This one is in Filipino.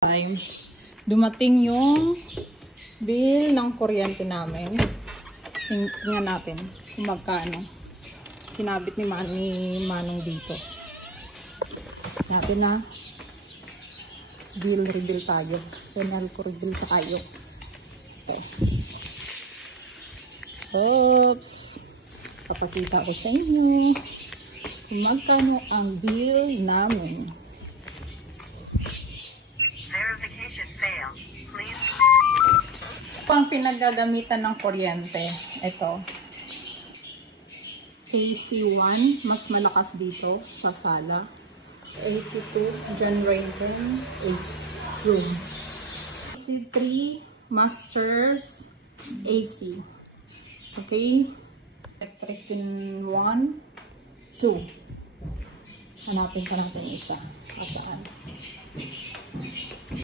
time, dumating yung bill ng kuryente namin. Tingnan natin kung magkano. Sinabit ni Manong dito. Natin na bill reveal tayo. Final ko reveal tayo. Okay. Oops. Papakita ko sa inyo kung magkano ang bill namin. Ang pinaggagamitan ng kuryente, ito AC1, mas malakas dito sa sala. AC2, generator, room. AC3, masters, AC. Okay? Electric pin 1, 2. Hanapin pa natin isa. Asaan?